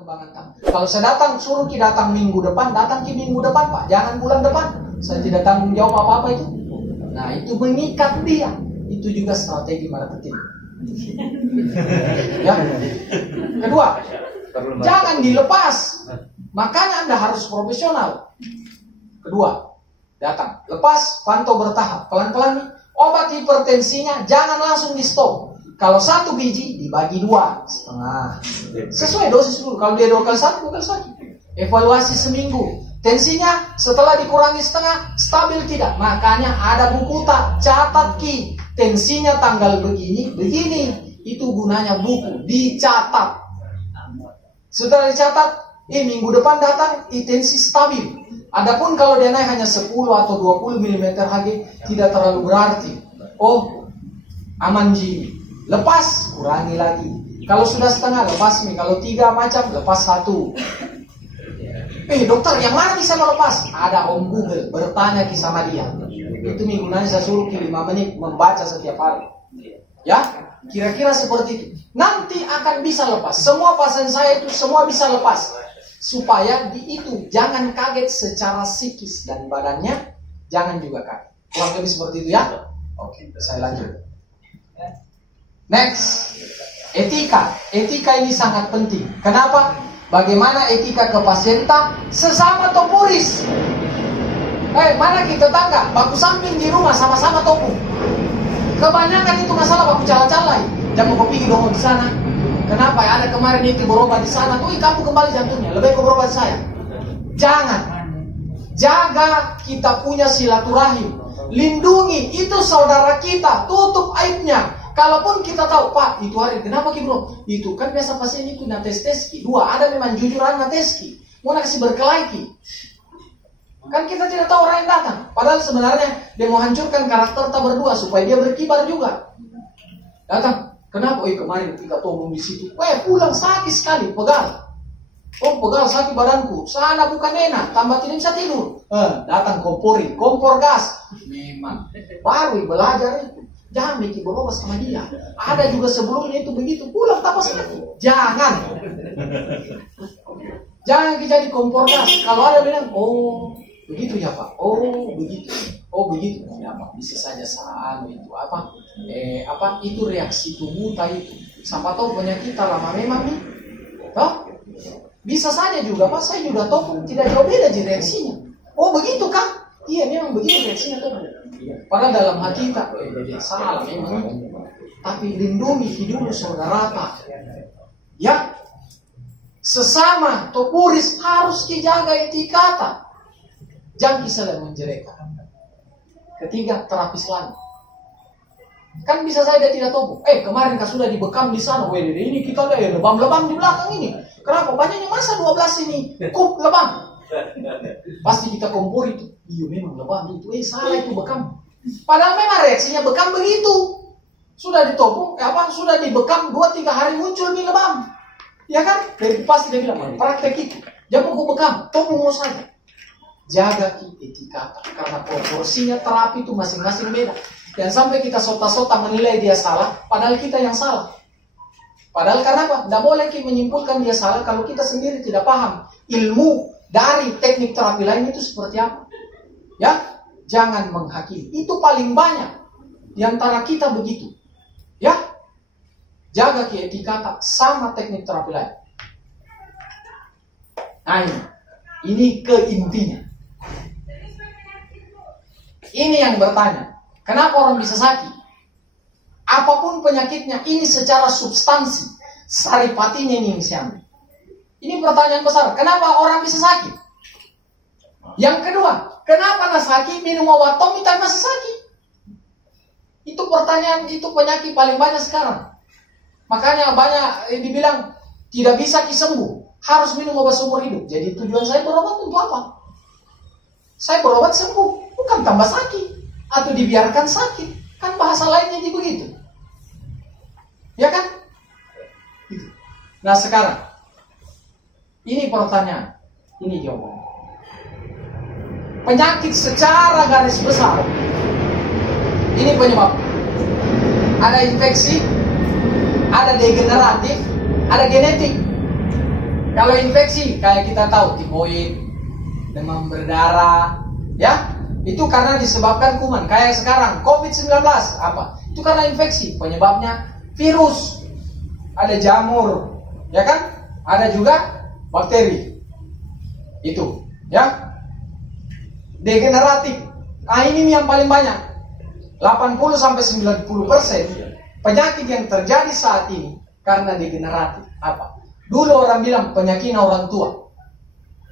perkembangan tamu. Kalau saya datang, suruh kita datang minggu depan, datang ke minggu depan Pak, jangan bulan depan. Saya tidak tanggung jawab apa-apa itu. Nah itu mengikat dia. Itu juga strategi marketing. Ya. Kedua, jangan dilepas. Makanya Anda harus profesional. Kedua, datang, lepas, pantau bertahap, pelan-pelan nih. Obat hipertensinya jangan langsung di stop. Kalau 1 biji dibagi 2,5. Sesuai dosis dulu. Kalau dia 2 kali 1, 2 kali 1. Evaluasi seminggu. Tensinya setelah dikurangi setengah, stabil tidak? Makanya ada buku tak, catat ki. Tensinya tanggal begini, begini. Itu gunanya buku, dicatat. Setelah dicatat, minggu depan datang, tensi stabil. Adapun kalau dia naik hanya 10 atau 20 mm Hg, tidak terlalu berarti. Oh, aman ji. Lepas, kurangi lagi. Kalau sudah setengah, lepas nih. Kalau 3 macam, lepas 1. Dokter, yang mana bisa melepas? Ada Om Google, bertanya sama dia. Itu mingguannya saya suruh 5 menit membaca setiap hari. Ya, kira-kira seperti itu. Nanti akan bisa lepas. Semua pasien saya itu semua bisa lepas. Supaya di itu jangan kaget secara psikis dan badannya, jangan juga kaget. Kurang lebih seperti itu ya. Oke, saya lanjut. Next, etika. Etika ini sangat penting. Kenapa? Bagaimana etika ke pasienta sesama topuris. Mana kita tetangga, baku samping di rumah sama-sama topu. Kebanyakan itu masalah baku cala-calai. Jangan mau pergi dong di sana. Kenapa? Ada kemarin itu berobat di sana. Kamu kembali jantungnya. Lebih ke berobat saya. Jangan. Jaga kita punya silaturahim. Lindungi itu saudara kita. Tutup aibnya. Kalaupun kita tahu, Pak, itu hari kenapa ki bro? Itu kan biasa pasien itu na tes ki. 2, ada memang jujuran na tes ki. Mau kasih berkelahi ki. Kan kita tidak tahu orang yang datang. Padahal sebenarnya dia mau hancurkan karakter kita berdua supaya dia berkibar juga. Datang. Kenapa? Kemarin kita tolong di situ. Pulang sakit sekali, pegal. Oh, pegal sakit badanku. Sana bukan enak, tambah tidak bisa tidur. Datang komporin, kompor gas. Memang. Baru belajar itu. Jangan bikin berobat sama dia. Ada juga sebelumnya itu begitu. Pulang tanpa sakit. Jangan. Jangan jadi kompor gas. Kalau ada bilang, oh begitu ya Pak. Oh begitu. Oh begitu. Ya Pak. Bisa saja salah itu apa? Itu reaksi tubuh itu. Sampai tahu penyakit lama memang nih. Toh? Bisa saja juga Pak. Saya juga tahu tidak jauh beda reaksinya. Oh begitu kan? Iya memang begitu reaksinya tuh. Padahal dalam hati kita, salah memang. Tapi lindungi hidup saudara Pak. Ya, sesama topuris harus dijaga etikata. Jangan saling menjelekan. Ketiga, terapis lain. Kan bisa saja dia tidak tahu. Kemarin kan sudah dibekam di sana. Ini kita lihat lebam-lebam di belakang ini. Kenapa? Banyaknya masa 12 ini. Kup lebam. Pasti kita kompor itu. Iya memang lebam itu. Salah itu bekam. Padahal memang reaksinya bekam begitu. Sudah ditopung, sudah dibekam 2-3 hari muncul nih lebam. Ya kan? Jadi pasti dia bilang, praktek itu. Jangan mau bekam, topung saja. Jaga etika. Karena proporsinya terapi itu masing-masing beda. Jangan sampai kita sota-sota menilai dia salah, padahal kita yang salah. Padahal karena apa? Tidak boleh kita menyimpulkan dia salah kalau kita sendiri tidak paham ilmu dari teknik terapi lain itu seperti apa. Ya, jangan menghakimi. Itu paling banyak di antara kita begitu. Ya, jaga etika sama teknik terapi lain. Nah ini ke intinya. Ini yang bertanya, kenapa orang bisa sakit? Apapun penyakitnya, ini secara substansi, saripatinya ini yang saya ambil. Ini pertanyaan besar, kenapa orang bisa sakit? Yang kedua, kenapa sakit minum obat tomi tak masih sakit? Itu pertanyaan, itu penyakit paling banyak sekarang. Makanya banyak dibilang tidak bisa sembuh, harus minum obat seumur hidup. Jadi tujuan saya berobat untuk apa? Saya berobat sembuh, bukan tambah sakit atau dibiarkan sakit. Kan bahasa lainnya begitu. Ya kan? Nah sekarang, ini pertanyaan, ini jawabannya. Penyakit secara garis besar, ini penyebab. Ada infeksi, ada degeneratif, ada genetik. Kalau infeksi kayak kita tahu tifoid, demam berdarah, ya itu karena disebabkan kuman. Kayak sekarang COVID-19 apa? Itu karena infeksi. Penyebabnya virus, ada jamur, ya kan? Ada juga bakteri. Itu, ya. Degeneratif. Ini yang paling banyak. 80-90% penyakit yang terjadi saat ini karena degeneratif. Apa? Dulu orang bilang penyakit orang tua.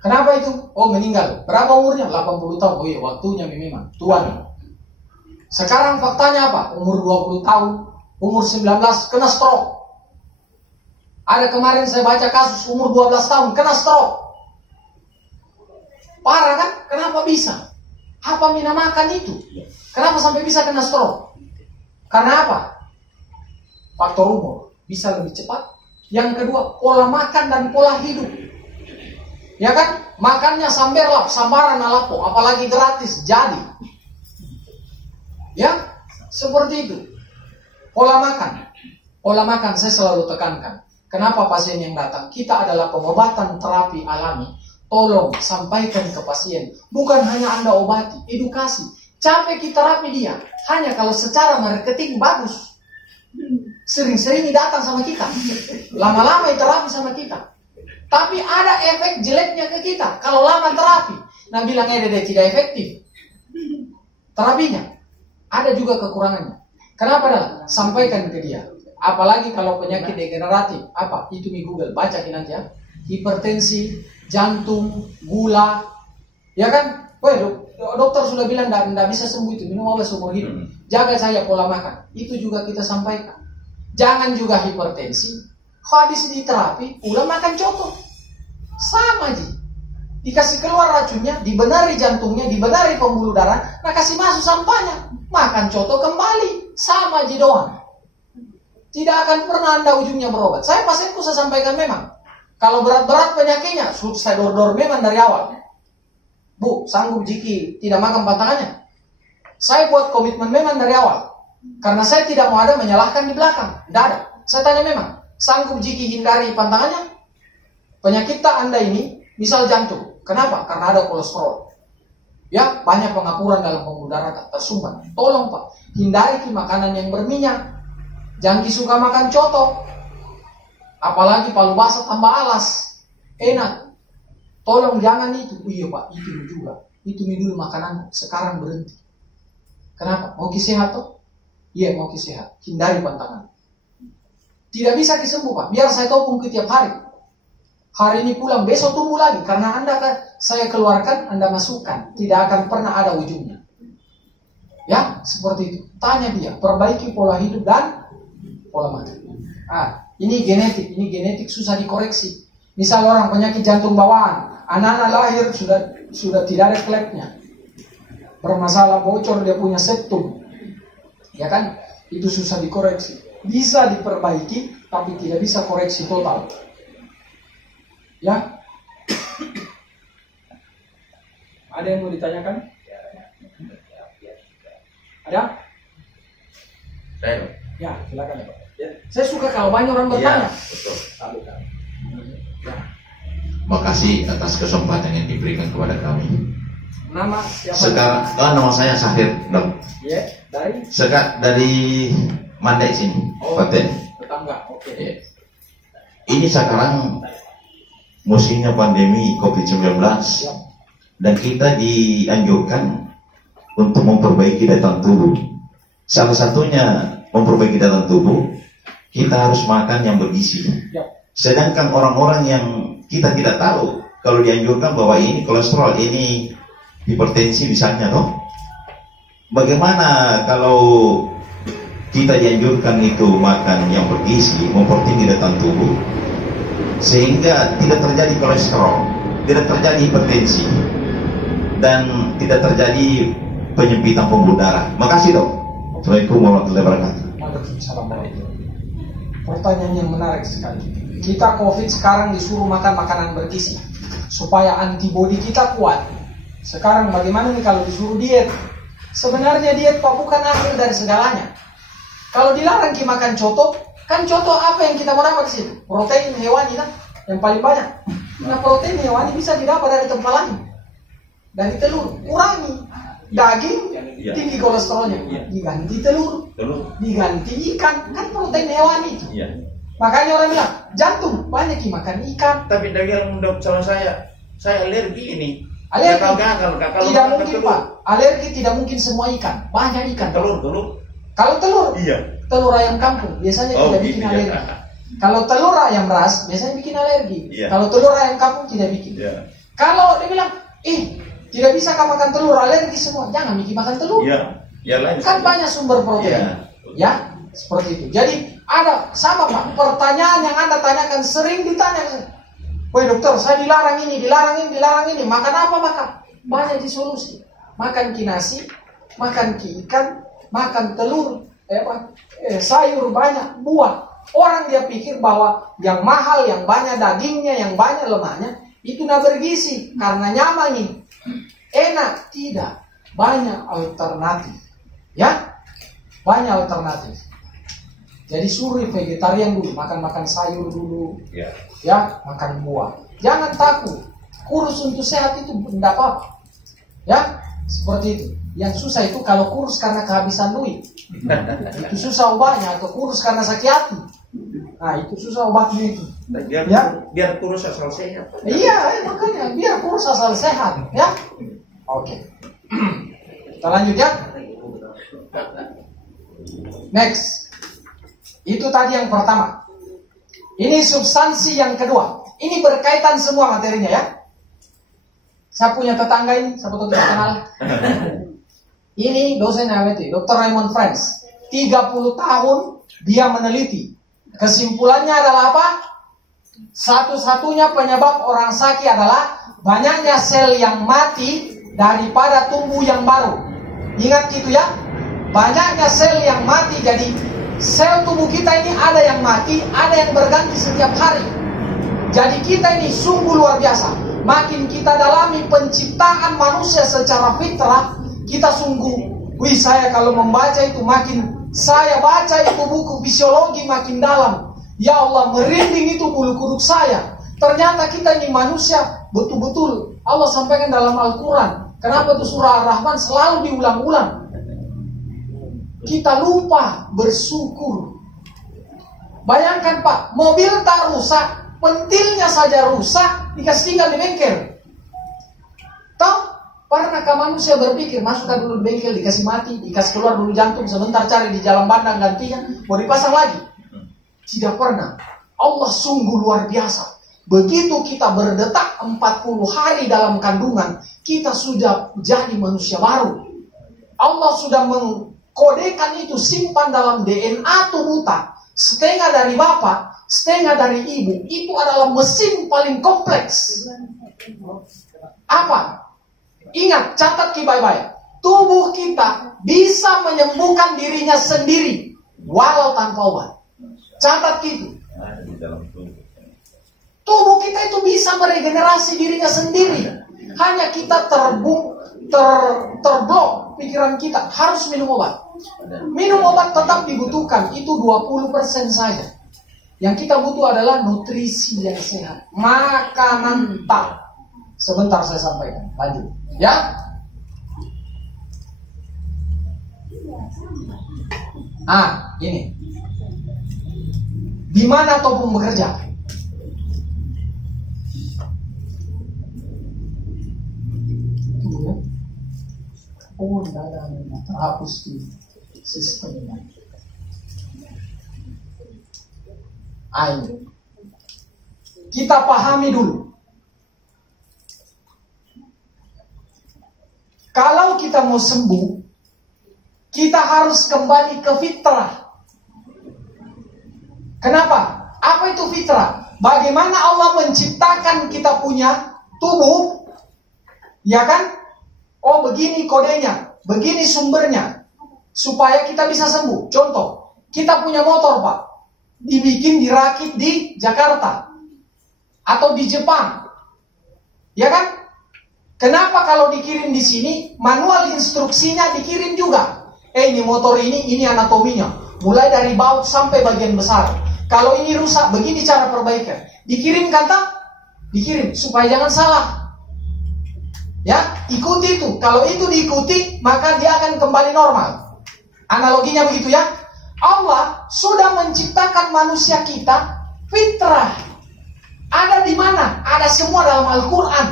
Kenapa itu? Oh, meninggal. Berapa umurnya? 80 tahun. Oh iya, waktunya memang tua nih. Sekarang faktanya apa? Umur 20 tahun, umur 19 kena stroke. Ada kemarin saya baca kasus umur 12 tahun kena stroke. Parah kan? Kenapa bisa? Apa mina makan itu? Kenapa sampai bisa kena stroke? Karena apa? Faktor umur. Bisa lebih cepat. Yang kedua, pola makan dan pola hidup. Ya kan? Makannya samberlap, sambaran alapo, apalagi gratis, jadi. Ya, seperti itu. Pola makan. Pola makan saya selalu tekankan. Kenapa pasien yang datang? Kita adalah pengobatan terapi alami. Tolong sampaikan ke pasien. Bukan hanya Anda obati, edukasi. Capek kita terapi dia. Hanya kalau secara marketing bagus. Sering-sering datang sama kita. Lama-lama terapi sama kita. Tapi ada efek jeleknya ke kita. Kalau lama terapi. Nah bilang dia tidak efektif. Terapinya. Ada juga kekurangannya. Kenapa dah? Sampaikan ke dia. Apalagi kalau penyakit degeneratif. Apa? Itu di Google. Baca nanti ya. Hipertensi, jantung, gula. Ya kan? Dokter sudah bilang tidak bisa sembuh itu. Minum obat seumur hidup. Jaga saya pola makan. Itu juga kita sampaikan. Jangan juga hipertensi. Habis di terapi, ulang makan coto. Sama ji. Dikasih keluar racunnya, dibenari jantungnya, dibenari pembuluh darah, nah kasih masuk sampahnya. Makan coto kembali. Sama ji doang. Tidak akan pernah Anda ujungnya berobat. Saya pasienku saya sampaikan memang. Kalau berat-berat penyakitnya, saya dor-dor memang dari awal. Bu, sanggup jiki tidak makan pantangannya? Saya buat komitmen memang dari awal. Karena saya tidak mau ada menyalahkan di belakang. Tidak ada. Saya tanya memang, sanggup jiki hindari pantangannya? Penyakit Anda ini, misal jantung. Kenapa? Karena ada kolesterol. Ya, banyak pengapuran dalam pembuluh darah tersumbat. Tolong Pak, hindari makanan yang berminyak. Jangan suka makan coto. Apalagi palu basah tambah alas. Enak. Tolong jangan itu. Iya Pak, itu juga. Itu dulu makanan, sekarang berhenti. Kenapa? Mau sehat toh? Iya, mau sehat. Hindari pantangan. Tidak bisa disembuh Pak. Biar saya topung ke tiap hari. Hari ini pulang, besok tumbuh lagi. Karena saya keluarkan, Anda masukkan. Tidak akan pernah ada ujungnya. Ya, seperti itu. Tanya dia, perbaiki pola hidup dan pola makan. Ini genetik susah dikoreksi. Misal orang penyakit jantung bawaan, anak-anak lahir sudah tidak ada klepnya. Bermasalah bocor dia punya septum. Ya kan? Itu susah dikoreksi. Bisa diperbaiki, tapi tidak bisa koreksi total. Ya? Ada yang mau ditanyakan? Ada? Saya. Ya, silakan Pak. Ya. Saya suka kalau banyak orang bertanya. Ya, betul. Makasih atas kesempatan yang diberikan kepada kami. Nama siapa? Sekarang, nama saya Sahir, Dok. Ya, dari? Dari Mandai sini, Paten. Tetangga, oke. Ya. Ini sekarang musimnya pandemi COVID-19 Ya. dan kita dianjurkan untuk memperbaiki daya tubuh. Salah satunya memperbaiki daya tubuh, kita harus makan yang bergizi. Ya. Sedangkan orang-orang yang kita tidak tahu, kalau dianjurkan bahwa ini kolesterol, ini hipertensi misalnya, toh. Bagaimana kalau kita dianjurkan itu makan yang bergizi, mempertinggi daya tubuh, sehingga tidak terjadi kolesterol, tidak terjadi hipertensi, dan tidak terjadi penyempitan pembuluh darah. Makasih Dok. Assalamualaikum warahmatullahi wabarakatuh. Waalaikumsalam warahmatullahi wabarakatuh. Pertanyaan yang menarik sekali. Kita COVID sekarang disuruh makan makanan bergizi supaya antibodi kita kuat. Sekarang bagaimana nih kalau disuruh diet? Sebenarnya diet Pak bukan akhir dari segalanya. Kalau dilarang kita makan coto, kan coto apa yang kita mau dapat di situ? Protein hewani kan? yang paling banyak. Nah, protein hewani bisa didapat dari tempat lain. Dari telur, kurangi. Daging, tinggi kolesterolnya. Diganti telur, diganti ikan. Kan protein hewani itu. Makanya orang bilang, jantung banyak makan ikan. Tapi daging sama saya alergi ini. Alergi tidak mungkin Pak. Alergi tidak mungkin semua ikan. Banyak ikan. Telur. Kalau telur, Iya. telur ayam kampung biasanya tidak bikin alergi. Kalau telur ayam ras biasanya bikin alergi. Kalau telur ayam kampung tidak bikin. Kalau dia bilang, tidak bisa kau makan telur, alergi semua. Jangan bikin makan telur. Kan banyak sumber protein. Ya, seperti itu. Jadi ada sama Pak. Pertanyaan yang Anda tanyakan sering ditanya. Woi dokter, saya dilarang ini. Makan apa makan? Banyak disolusi. Makan nasi, makan ikan, makan telur, sayur banyak, buah. Orang dia pikir bahwa yang mahal, yang banyak dagingnya, yang banyak lemaknya, itu nak bergizi karena nyaman ini. Enak, tidak. Banyak alternatif. Ya, banyak alternatif. Jadi suruh vegetarian dulu, makan sayur dulu. Ya, makan buah. Jangan takut. Kurus untuk sehat itu tidak apa-apa. Ya, seperti itu. Yang susah itu kalau kurus karena kehabisan duit. Itu susah obatnya. Atau kurus karena sakit hati. Nah, itu susah obatnya itu. Biar kurus asal sehat. Iya, makanya biar kurus asal sehat. Ya, oke. Kita lanjut ya. Next. Itu tadi yang pertama. Ini substansi yang kedua. Ini berkaitan semua materinya ya. Saya punya tetangga ini, siapa tahu kita kenal. Ini dosen MIT, Dr. Raymond Franz. 30 tahun dia meneliti. Kesimpulannya adalah apa? Satu-satunya penyebab orang sakit adalah banyaknya sel yang mati daripada tumbuh yang baru. Ingat gitu ya. Banyaknya sel yang mati, jadi sel tubuh kita ini ada yang mati, ada yang berganti setiap hari. Jadi kita ini sungguh luar biasa. Makin kita dalami penciptaan manusia secara fitrah, kita sungguh, saya kalau membaca itu makin saya baca itu buku fisiologi makin dalam. Ya Allah, merinding itu bulu kuduk saya. Ternyata kita ini manusia betul-betul Allah sampaikan dalam Al-Quran. Kenapa itu surah Ar-Rahman selalu diulang-ulang? Kita lupa bersyukur. Bayangkan Pak, mobil tak rusak, pentilnya saja rusak, dikasih tinggal di bengkel. Tahu? Pernahkah manusia berpikir masukkan dulu di bengkel, dikasih mati, dikasih keluar dulu jantung, sebentar cari di jalan bandang gantinya, mau dipasang lagi? Tidak pernah. Allah sungguh luar biasa. Begitu kita berdetak 40 hari dalam kandungan, kita sudah jadi manusia baru. Allah sudah mengkodekan itu, simpan dalam DNA tubuh kita. Setengah dari bapak, setengah dari ibu. Itu adalah mesin paling kompleks. Apa? Ingat, catat baik-baik. Tubuh kita bisa menyembuhkan dirinya sendiri walau tanpa obat. Catat gitu. Tubuh kita itu bisa meregenerasi dirinya sendiri. Hanya kita terblok pikiran kita harus minum obat. Minum obat tetap dibutuhkan, itu 20% saja. Yang kita butuh adalah nutrisi yang sehat, makanan tak. Sebentar saya sampaikan, lanjut. Ya. Ini. Di mana Topung bekerja? Oh, tidak ada terhapus di sistemnya. Ayo. Kita pahami dulu. Kalau kita mau sembuh, kita harus kembali ke fitrah. Kenapa? Apa itu fitrah? Bagaimana Allah menciptakan kita punya tubuh? Ya kan? Oh, begini kodenya, begini sumbernya, supaya kita bisa sembuh. Contoh, kita punya motor Pak, dibikin dirakit di Jakarta atau di Jepang, ya kan? Kenapa kalau dikirim di sini, manual instruksinya dikirim juga? Ini motor ini anatominya, mulai dari baut sampai bagian besar. Kalau ini rusak, begini cara perbaikan. Dikirimkan tak? Dikirim supaya jangan salah. Ya, ikuti itu. Kalau itu diikuti, maka dia akan kembali normal. Analoginya begitu ya. Allah sudah menciptakan manusia kita fitrah. Ada di mana? Ada semua dalam Al-Quran.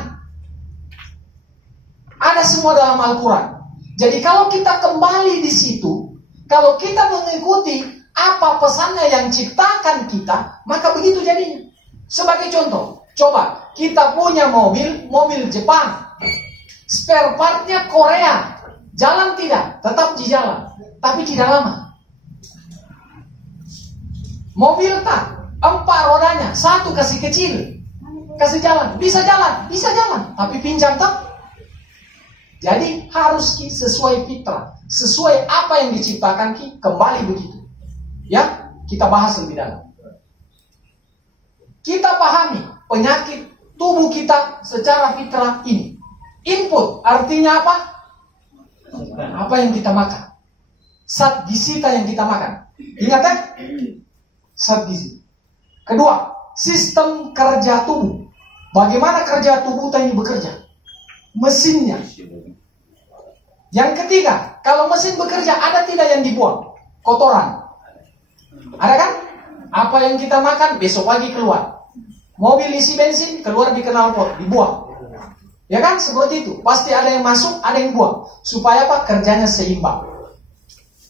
Ada semua dalam Al-Quran. Jadi kalau kita kembali di situ, kalau kita mengikuti apa pesannya yang ciptakan kita, maka begitu jadinya. Sebagai contoh, coba kita punya mobil Jepang, spare partnya Korea, jalan tidak, tetap di jalan, tapi tidak lama. Mobil tak, 4 rodanya, 1 kasih kecil, kasih jalan, bisa jalan, tapi pinjam tak. Jadi harus sesuai fitrah, sesuai apa yang diciptakan kembali begitu. Ya, kita bahas lebih dalam. Kita pahami penyakit tubuh kita secara fitrah ini. Input artinya apa? Apa yang kita makan. Zat gizi yang kita makan. Ingat ya? Zat gizi. Kedua, sistem kerja tubuh. Bagaimana kerja tubuh ini bekerja? Mesinnya. Yang ketiga, kalau mesin bekerja, ada tidak yang dibuang? Kotoran. Ada kan? Apa yang kita makan, besok pagi keluar. Mobil isi bensin, keluar di knalpot, dibuang. Ya kan? Seperti itu. Pasti ada yang masuk, ada yang buang. Supaya apa? Kerjanya seimbang.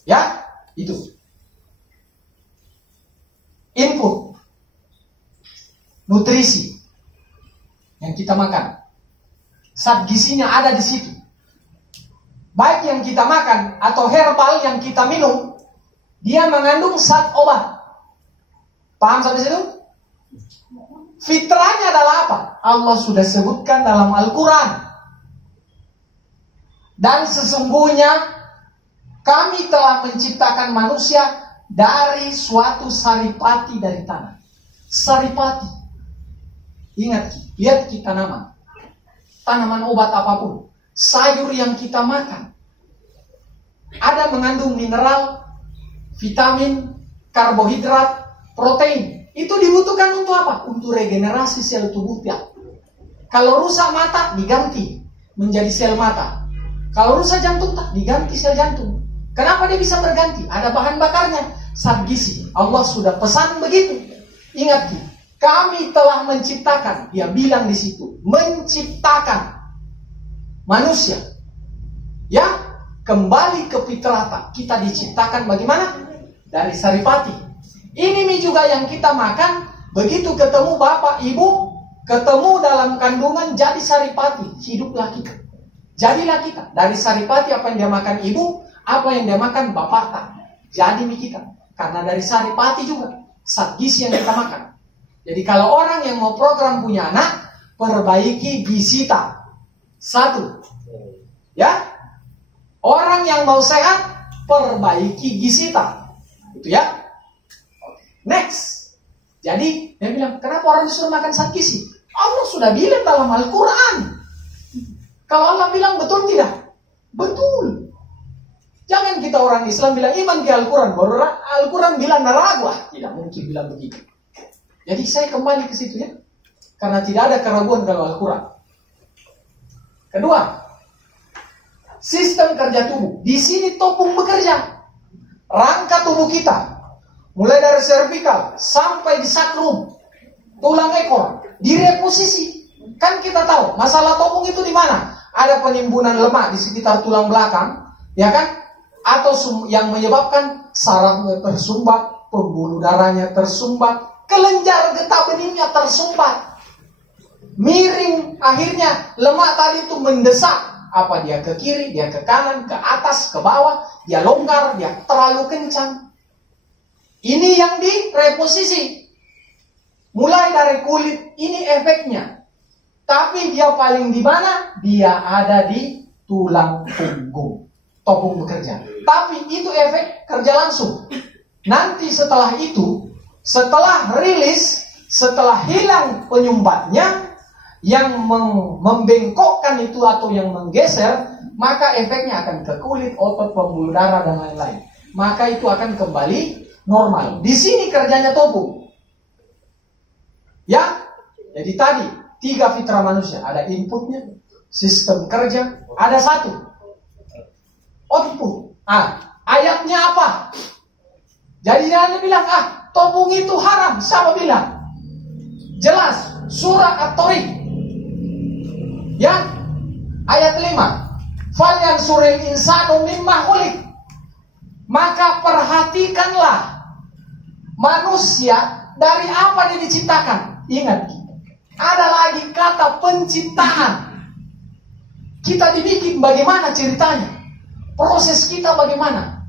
Ya? Itu. Input. Nutrisi. Yang kita makan. Zat gizinya ada di situ. Baik yang kita makan atau herbal yang kita minum, dia mengandung zat obat. Paham sampai situ? Fitrahnya adalah apa? Allah sudah sebutkan dalam Al-Quran. Dan sesungguhnya kami telah menciptakan manusia dari suatu saripati dari tanah. Saripati. Ingat, lihat kita tanaman. Tanaman obat apapun. Sayur yang kita makan ada mengandung mineral, vitamin, karbohidrat, protein. Itu dibutuhkan untuk apa? Untuk regenerasi sel tubuh kita. Kalau rusak mata, diganti menjadi sel mata. Kalau rusak jantung, tak diganti sel jantung. Kenapa dia bisa berganti? Ada bahan bakarnya, zat gizi. Allah sudah pesan begitu. Ingat, kami telah menciptakan. Dia bilang di situ, menciptakan manusia, ya, kembali ke fitrah. Kita diciptakan bagaimana? Dari saripati. Ini juga yang kita makan. Begitu ketemu bapak, ibu, ketemu dalam kandungan jadi saripati. Hiduplah kita. Jadilah kita. Dari saripati apa yang dia makan ibu, apa yang dia makan bapak tak. Jadi kita. Karena dari saripati juga. Zat gizi yang kita makan. Jadi kalau orang yang mau program punya anak, perbaiki gizi tak. 1, ya, orang yang mau sehat, perbaiki gizi tak, itu ya. Next, jadi dia bilang, kenapa orang disuruh makan zat gizi? Allah sudah bilang dalam Al-Quran. Kalau Allah bilang betul tidak? Betul. Jangan kita orang Islam bilang iman ke Al-Quran, baru Al-Quran bilang naragu. Tidak mungkin bilang begitu. Jadi saya kembali ke situ ya, karena tidak ada keraguan kalau Al-Quran. Kedua, sistem kerja tubuh. Di sini topung bekerja. Rangka tubuh kita, mulai dari cervical sampai di sacrum, tulang ekor, direposisi. Kan kita tahu masalah topung itu di mana? Ada penimbunan lemak di sekitar tulang belakang, ya kan? Atau yang menyebabkan sarafnya tersumbat, pembuluh darahnya tersumbat, kelenjar getah benihnya tersumbat. Miring, akhirnya lemak tadi itu mendesak. Apa dia ke kiri, dia ke kanan, ke atas, ke bawah, dia longgar, dia terlalu kencang. Ini yang direposisi. Mulai dari kulit, ini efeknya. Tapi dia paling di mana? Dia ada di tulang punggung. Topung bekerja. Tapi itu efek kerja langsung. Nanti setelah itu, setelah rilis, setelah hilang penyumbatnya, yang membengkokkan itu atau yang menggeser, maka efeknya akan ke kulit, otot, pembuluh darah dan lain-lain. Maka itu akan kembali normal. Di sini kerjanya topung. Ya, jadi tadi 3 fitrah manusia. Ada inputnya, sistem kerja, ada 1 output. Ayatnya apa? Jadi jangan bilang, topung itu haram. Siapa bilang? Jelas, surah At-Tariq. Ya, ayat 5. Falyanzuril insanu mimma khuliq. Maka perhatikanlah manusia dari apa dia diciptakan. Ingat, ada lagi kata penciptaan. Kita dibikin bagaimana ceritanya? Proses kita bagaimana?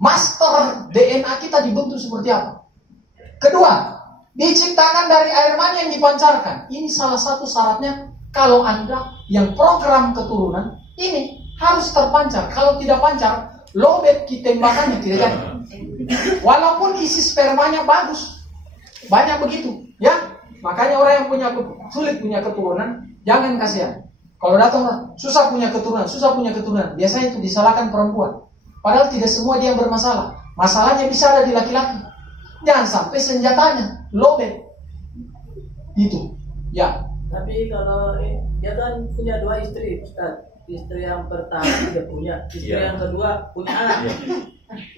Master DNA kita dibentuk seperti apa? Kedua, diciptakan dari air mani yang dipancarkan. Ini salah satu syaratnya. Kalau Anda yang program keturunan, ini harus terpancar. Kalau tidak pancar, lobet tembakannya tidak jadi. Walaupun isi spermanya bagus, banyak begitu, ya. Makanya orang yang sulit punya keturunan, jangan kasihan. Kalau datang susah punya keturunan, biasanya itu disalahkan perempuan. Padahal tidak semua dia bermasalah. Masalahnya bisa ada di laki-laki. Jangan sampai senjatanya lobet. Itu, ya. Tapi kalau dia kan punya 2 istri, Ustaz. Istri yang pertama tidak punya, istri yang kedua punya anak.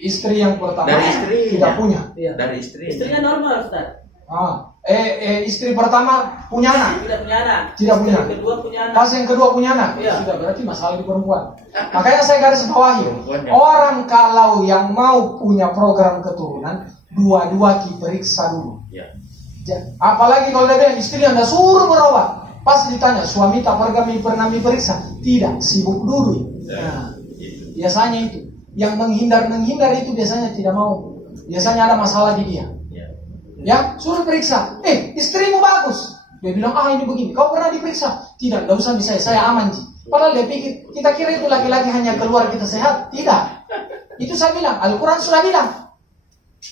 Istri yang pertama dari istri tidak punya. Dari istri. Istrinya normal, Ustaz. Istri pertama punya anak. Tidak punya anak. Tidak punya. Istri kedua punya anak. Pas yang kedua punya anak. Sudah berarti masalah di perempuan. Makanya saya garis bawahi. Orang kalau yang mau punya program keturunan, dua-dua diperiksa dulu. Apalagi kalau dia bilang istri Anda suruh berobat. Pas ditanya, suami tak pernah periksa? Tidak, sibuk dulu. Nah, biasanya itu. Yang menghindar itu biasanya tidak mau. Biasanya ada masalah di dia. Ya, suruh periksa. Istrimu bagus. Dia bilang, ini begini. Kau pernah diperiksa? Tidak, gak usah bisa. Saya aman, Ji. Padahal dia pikir, kita kira itu laki-laki hanya keluar kita sehat. Tidak. Itu saya bilang, Al-Quran sudah bilang.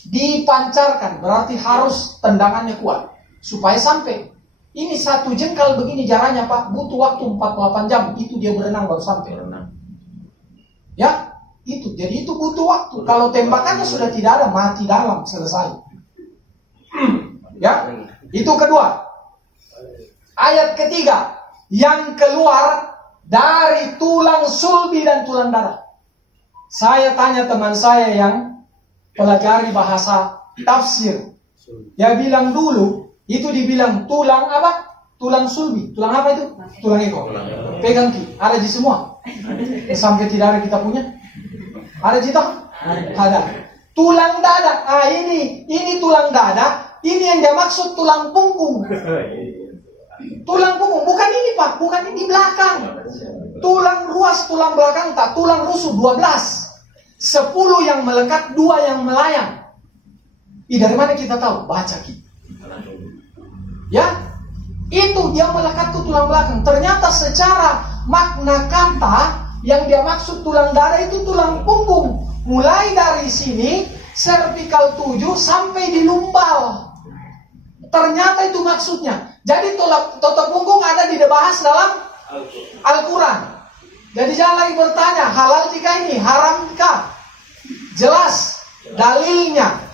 Dipancarkan, berarti harus tendangannya kuat. Supaya sampai. Ini 1 jengkal begini jaraknya, Pak. Butuh waktu 48 jam. Itu dia berenang baru sampai. Ya, itu. Jadi itu butuh waktu. Kalau tembakannya sudah tidak ada, mati dalam, selesai. Ya, itu kedua. Ayat ketiga, yang keluar dari tulang sulbi dan tulang darah. Saya tanya teman saya yang pelajari bahasa tafsir. Dia bilang dulu, itu dibilang tulang apa? Tulang sulbi. Tulang apa itu? Tulang ekor. Pegang ki. Ada di semua. Sampai tidak ada kita punya. Ada di toh? Ada. Tulang dada. Ini tulang dada. Ini yang dia maksud tulang punggung. Tulang punggung. Bukan ini, Pak. Bukan ini belakang. Tulang ruas, tulang belakang tak. Tulang rusuk 12. 10 yang melekat, 2 yang melayang. Dari mana kita tahu? Baca ki. Ya, itu dia melekat ke tulang belakang. Ternyata secara makna kata yang dia maksud tulang dada itu tulang punggung. Mulai dari sini cervical 7 sampai di lumbal. Ternyata itu maksudnya. Jadi toto punggung ada dibahas dalam Al-Quran. Jadi jangan lagi bertanya halal jika ini, haram jika. Jelas dalilnya.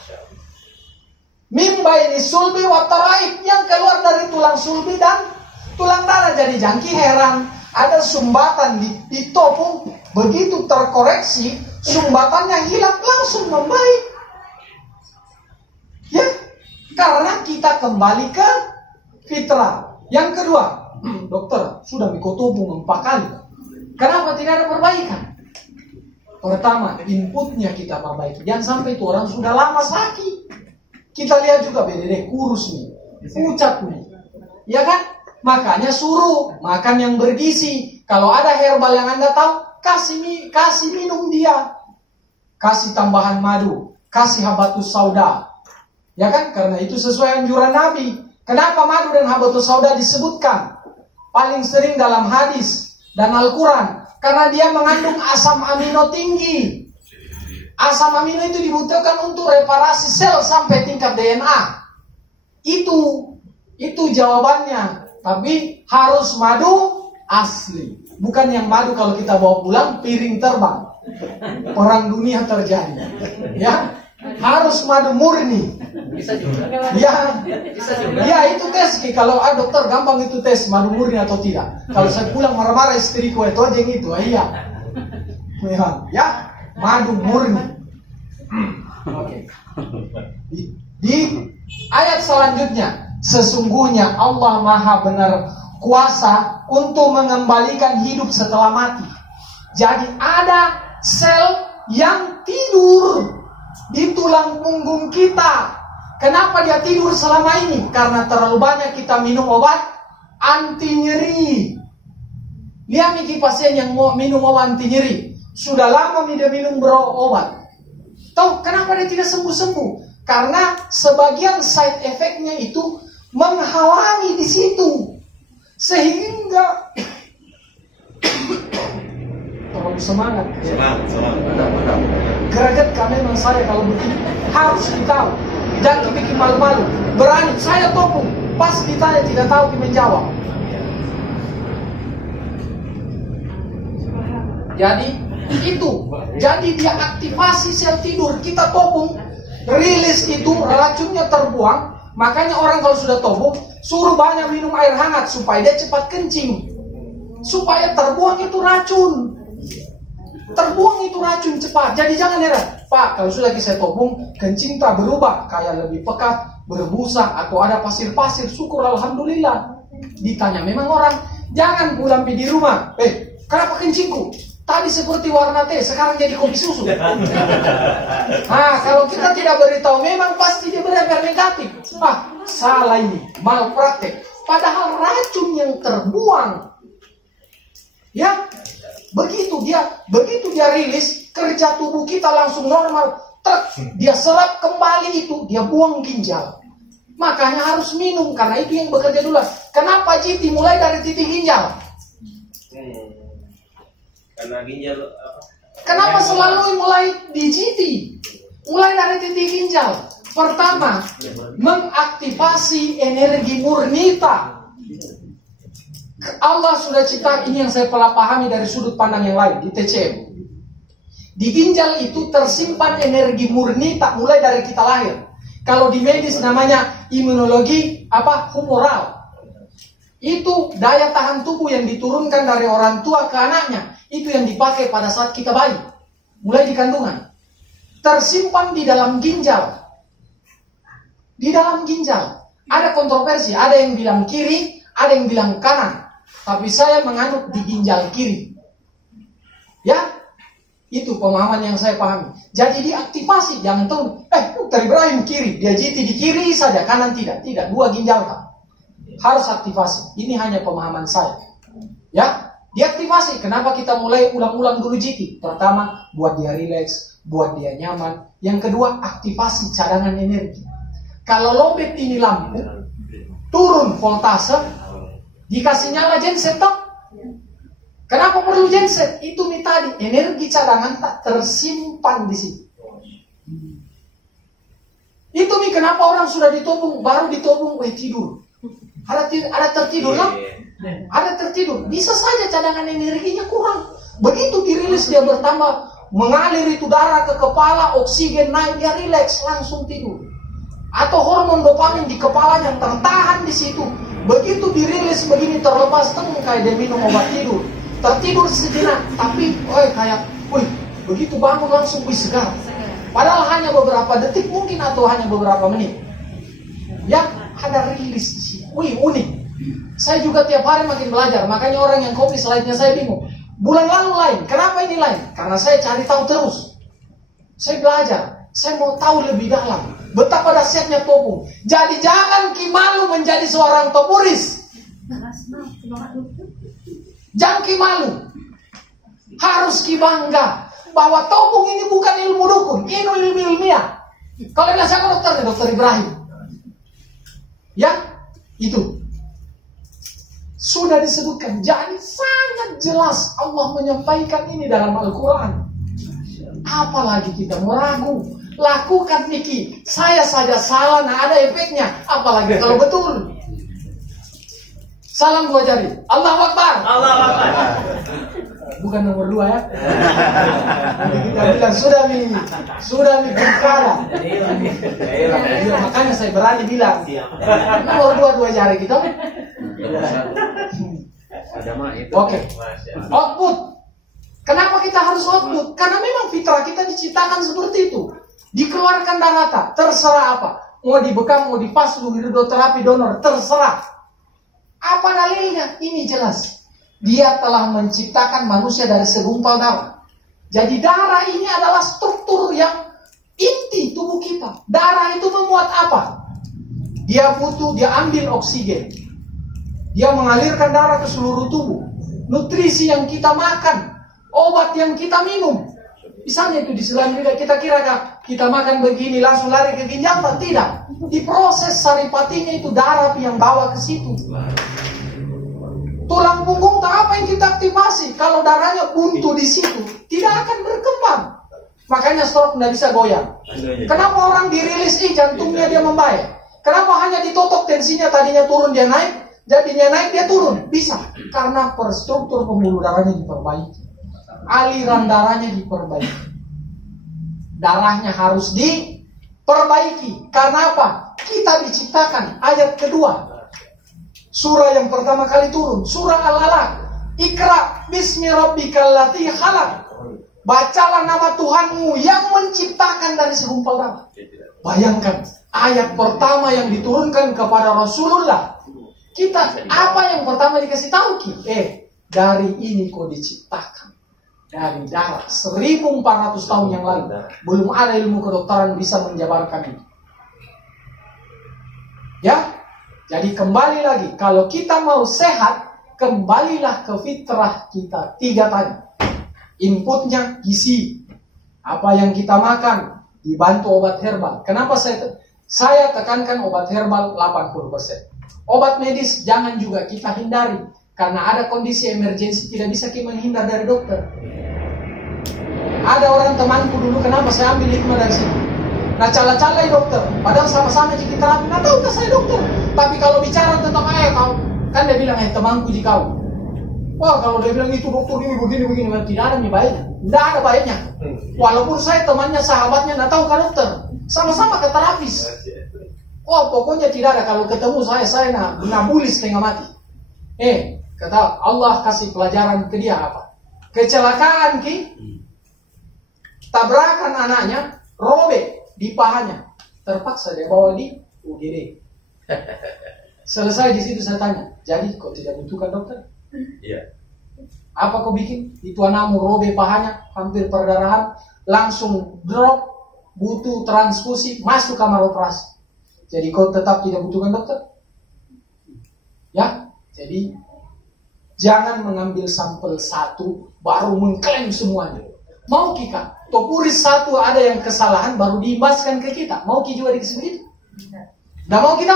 Mimba ini sulbi wa taraib, yang keluar dari tulang sulbi dan tulang darah. Jadi jangki heran, ada sumbatan di topung, begitu terkoreksi, sumbatannya hilang, langsung membaik. Ya, karena kita kembali ke fitrah. Yang kedua, dokter, sudah mikotopung 4 kali. Kenapa tidak ada perbaikan? Pertama, inputnya kita perbaiki. Jangan sampai itu orang sudah lama sakit. Kita lihat juga BDD kurus nih, pucat nih, ya kan? Makanya suruh makan yang bergizi. Kalau ada herbal yang Anda tahu, kasih minum dia. Kasih tambahan madu, kasih habatus sauda, ya kan? Karena itu sesuai anjuran Nabi. Kenapa madu dan habatus sauda disebutkan paling sering dalam hadis dan Al-Quran? Karena dia mengandung asam amino tinggi. Asam amino itu dibutuhkan untuk reparasi sel sampai tingkat DNA. Itu jawabannya. Tapi harus madu asli. Bukan yang madu kalau kita bawa pulang piring terbang. Perang dunia terjadi. Ya, Harus madu murni. Bisa juga. Ya, Bisa juga. ya itu tes. Kalau dokter gampang itu tes madu murni atau tidak. Kalau saya pulang marah-marah istriku itu aja yang itu. Iya. Ya, madu murni. Oke. Di ayat selanjutnya, sesungguhnya Allah Maha benar kuasa untuk mengembalikan hidup setelah mati. Jadi ada sel yang tidur di tulang punggung kita. Kenapa dia tidur selama ini? Karena terlalu banyak kita minum obat anti nyeri. Lihat nih pasien yang mau minum obat anti nyeri, sudah lama dia minum obat. Tahu kenapa dia tidak sembuh-sembuh? Karena sebagian side effect-nya itu menghalangi di situ. Sehingga terlalu semangat. Semangat. Greget kami memang saya kalau begini harus ditahu. Jangan bikin malu-malu. Berani saya topung. Pas ditanya tidak tahu menjawab. Jadi itu. Jadi dia aktivasi sel tidur. Kita topung, rilis itu racunnya terbuang. Makanya orang kalau sudah topung suruh banyak minum air hangat supaya dia cepat kencing. Supaya terbuang itu racun. Terbuang itu racun cepat. Jadi jangan heran, Pak, kalau sudah saya topung, kencing tak berubah, kayak lebih pekat, berbusa, atau ada pasir-pasir, syukur Alhamdulillah. Ditanya memang orang, jangan pulang di rumah. Kenapa kencingku? Tadi seperti warna teh, sekarang jadi kopi susu. Nah, kalau kita tidak beritahu, memang pasti dia benar-benar negatif. Salah ini, malpraktek. Padahal racun yang terbuang. Ya, begitu dia rilis, kerja tubuh kita langsung normal. Dia serap kembali itu, dia buang ginjal. Makanya harus minum, karena itu yang bekerja dulu. Kenapa GT mulai dari titik ginjal? Karena ginjal apa? Kenapa selalu mulai di GT? Mulai dari titik ginjal. Pertama, mengaktifasi energi murnita. Allah sudah cipta, ini yang saya telah pahami dari sudut pandang yang lain di TCM. Di ginjal itu tersimpan energi murnita mulai dari kita lahir. Kalau di medis namanya imunologi humoral. Itu daya tahan tubuh yang diturunkan dari orang tua ke anaknya. Itu yang dipakai pada saat kita bayi. Mulai di kandungan. Tersimpan di dalam ginjal. Di dalam ginjal. Ada kontroversi. Ada yang bilang kiri, ada yang bilang kanan. Tapi saya menganut di ginjal kiri. Ya, itu pemahaman yang saya pahami. Jadi diaktifasi, jangan tunggu. Dr. Ibrahim kiri, dia GT di kiri saja, kanan tidak. Tidak, dua ginjal harus aktifasi. Ini hanya pemahaman saya. Ya, diaktifasi. Kenapa kita mulai ulang-ulang dulu GT? Pertama, buat dia rileks, buat dia nyaman. Yang kedua, aktivasi cadangan energi. Kalau lobet ini lampu, turun voltase, dikasih nyala genset toh? Kenapa perlu genset? Itu nih tadi, energi cadangan tak tersimpan di situ. Itu nih kenapa orang sudah ditobung, baru ditobung, tidur. Ada tertidur lah? Ada tertidur. Bisa saja cadangan energinya kurang. Begitu dirilis dia bertambah, mengalir itu darah ke kepala, oksigen naik, dia rileks, langsung tidur. Atau hormon dopamin di kepalanya tertahan di situ. Begitu dirilis begini terlepas kayak dia minum obat tidur. Tertidur sejenak, tapi begitu bangun langsung segar. Padahal hanya beberapa detik mungkin atau hanya beberapa menit. Ya, ada rilis di sini. Unik. Saya juga tiap hari makin belajar. Makanya orang yang kopi slide-nya saya bingung. Bulan lalu lain, kenapa ini lain? Karena saya cari tahu terus. Saya belajar, saya mau tahu lebih dalam. Betapa dahsyatnya topung. Jadi jangan kimalu menjadi seorang topuris. Jangan kimalu. Harus kibangga bahwa topung ini bukan ilmu dukun, ini ilmu ilmiah. Kalau yang saya Dr. Ibrahim. Ya, itu sudah disebutkan. Jadi sangat jelas Allah menyampaikan ini dalam Al-Quran. Apalagi kita meragu. Lakukan Niki, saya saja salah, ada efeknya. Apalagi kalau betul. Salam 2 jari. Allahu Akbar. Allah Akbar. Bukan nomor 2 ya. Kita bilang sudah nih perkara. Ya, makanya saya berani bilang. Nomor 2 jari kita. Oke. Output. Kenapa kita harus output? Karena memang fitrah kita diciptakan seperti itu. Dikeluarkan darata, terserah apa. Mau dibekam, mau dipasung, hidroterapi donor, terserah. Apa dalilnya? Ini jelas. Dia telah menciptakan manusia dari segumpal darah. Jadi darah ini adalah struktur yang inti tubuh kita. Darah itu memuat apa? Dia ambil oksigen. Dia mengalirkan darah ke seluruh tubuh. Nutrisi yang kita makan, obat yang kita minum. Misalnya itu di Selandia kita kira kita makan begini langsung lari ke ginjal, tidak. Diproses saripatinya itu darah yang bawa ke situ. Tulang punggung tak apa yang kita aktifasi. Kalau darahnya buntu di situ, tidak akan berkembang. Makanya stroke tidak bisa goyang. Kenapa orang dirilis jantungnya dia membaik? Kenapa hanya ditotok tensinya tadinya turun dia naik, jadinya naik dia turun? Bisa. Karena struktur pembuluh darahnya diperbaiki. Aliran darahnya diperbaiki. Darahnya harus diperbaiki. Karena apa? Kita diciptakan. Ayat kedua. Surah yang pertama kali turun. Surah Al-Alaq. Iqra bismi rabbikal ladzi khalaq. Bacalah nama Tuhanmu yang menciptakan dari segumpal darah. Bayangkan. Ayat pertama yang diturunkan kepada Rasulullah. Kita, apa yang pertama dikasih tahu? Dari ini kau diciptakan. Dari darah 1400 tahun yang lalu. Belum ada ilmu kedokteran bisa menjabarkan itu. Ya. Jadi kembali lagi. Kalau kita mau sehat, kembalilah ke fitrah kita. 3 tadi. Inputnya gizi. Apa yang kita makan dibantu obat herbal. Kenapa saya tekankan obat herbal 80%. Obat medis jangan juga kita hindari. Karena ada kondisi emergensi tidak bisa kita menghindar dari dokter. Ada orang temanku dulu, kenapa saya ambil hikmah dari sini? Nah, cala-calai dokter, padahal sama-sama jadi terapi. Nah, tahukah saya dokter? Tapi kalau bicara tentang kau, kan dia bilang, temanku di kau. Wah, kalau dia bilang itu dokter ini begini, tidak ada nih baiknya. Tidak ada baiknya. Walaupun saya temannya, sahabatnya, nggak tahu kan dokter. Sama-sama ke terapis. Oh, pokoknya tidak ada. Kalau ketemu saya nabuli setengah mati. Kata Allah kasih pelajaran ke dia apa? Kecelakaan tabrakan anaknya, robek di pahanya. Terpaksa dia bawa di UGD. Selesai di situ saya tanya, jadi kau tidak butuhkan dokter? Iya. Apa kau bikin? Itu anakmu robek pahanya, hampir perdarahan, langsung drop, butuh transfusi, masuk kamar operasi. Jadi kau tetap tidak butuhkan dokter? Ya, jadi jangan mengambil sampel satu baru mengklaim semuanya. Mau kita topuris satu ada yang kesalahan baru diimbaskan ke kita. Mau kita juga dikasih begitu? Tidak mau kita?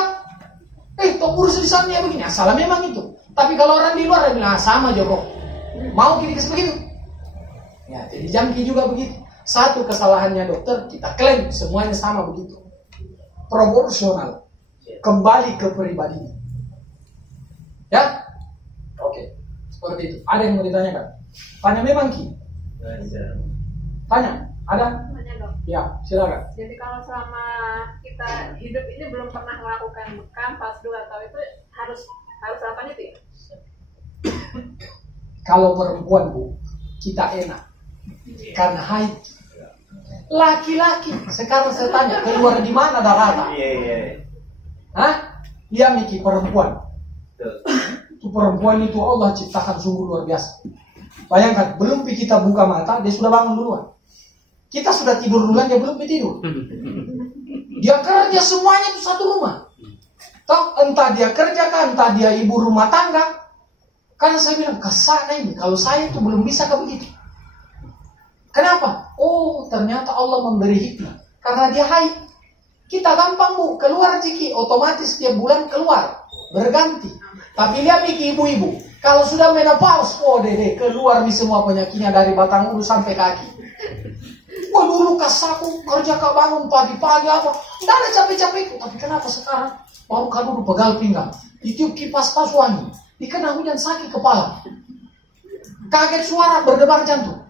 Topuris di sana ya begini. Salah memang itu. Tapi kalau orang di luar dia bilang sama aja bro. Mau kita dikasih begitu? Ya, jadi jangan kita juga begitu. Satu kesalahannya dokter kita klaim semuanya sama begitu. Proporsional. Kembali ke pribadinya. Ya? Oke. Seperti itu. Ada yang mau ditanyakan? Tanya memang Ki. Tanya, ada? Tanya dong. Ya, silakan. Jadi kalau selama kita hidup ini belum pernah melakukan bekam, pasdu atau itu harus apa itu ya? Kalau perempuan Bu, kita enak karena haid. Laki-laki, sekarang saya tanya keluar di mana darah? Iya. Hah? Dia Miki perempuan. Itu perempuan itu Allah ciptakan sungguh luar biasa. Bayangkan, belum kita buka mata, dia sudah bangun duluan. Kita sudah tidur duluan, dia belum tidur. Dia kerja semuanya itu satu rumah. Toh, entah dia kerja kan, entah dia ibu rumah tangga. Karena saya bilang, kesana ini, kalau saya itu belum bisa ke begitu. Kenapa? Oh, ternyata Allah memberi hikmah. Karena dia haid. Kita gampang Bu, keluar ciki, otomatis tiap bulan keluar. Berganti. Tapi lihat Miki ibu-ibu, kalau sudah menopause, dede keluar nih semua penyakitnya dari batang ulu sampai kaki. Wah dulu kasaku kerja kak bangun pagi-pagi apa, tidak ada capek-capek itu. Tapi kenapa sekarang baru kak dulu pegal pinggang, ditiup kipas pas wangi, dikena hujan sakit kepala. Kaget suara berdebar jantung.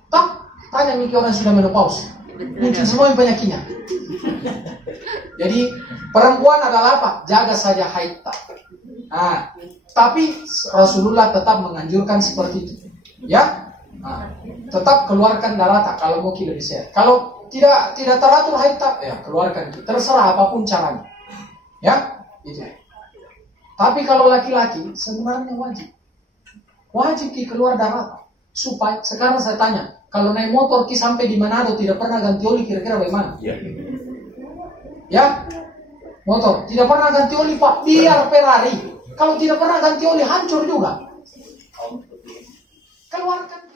Tanya Miki orang sudah menopause. Mungkin semua yang penyakitnya. Jadi perempuan adalah apa? Jaga saja haid. Nah, tapi Rasulullah tetap menganjurkan seperti itu. Ya, tetap keluarkan darah kalau mau lebih sehat. Kalau tidak teratur haid, ya keluarkan. Terserah apapun caranya. Ya, itu. Tapi kalau laki-laki sebenarnya wajib keluar darah. Supaya sekarang saya tanya, kalau naik motor sampai di Manado tidak pernah ganti oli, kira-kira bagaimana? Ya, motor tidak pernah ganti oli Pak, biar Ferrari. Kalau tidak pernah ganti oli hancur juga. Keluarkan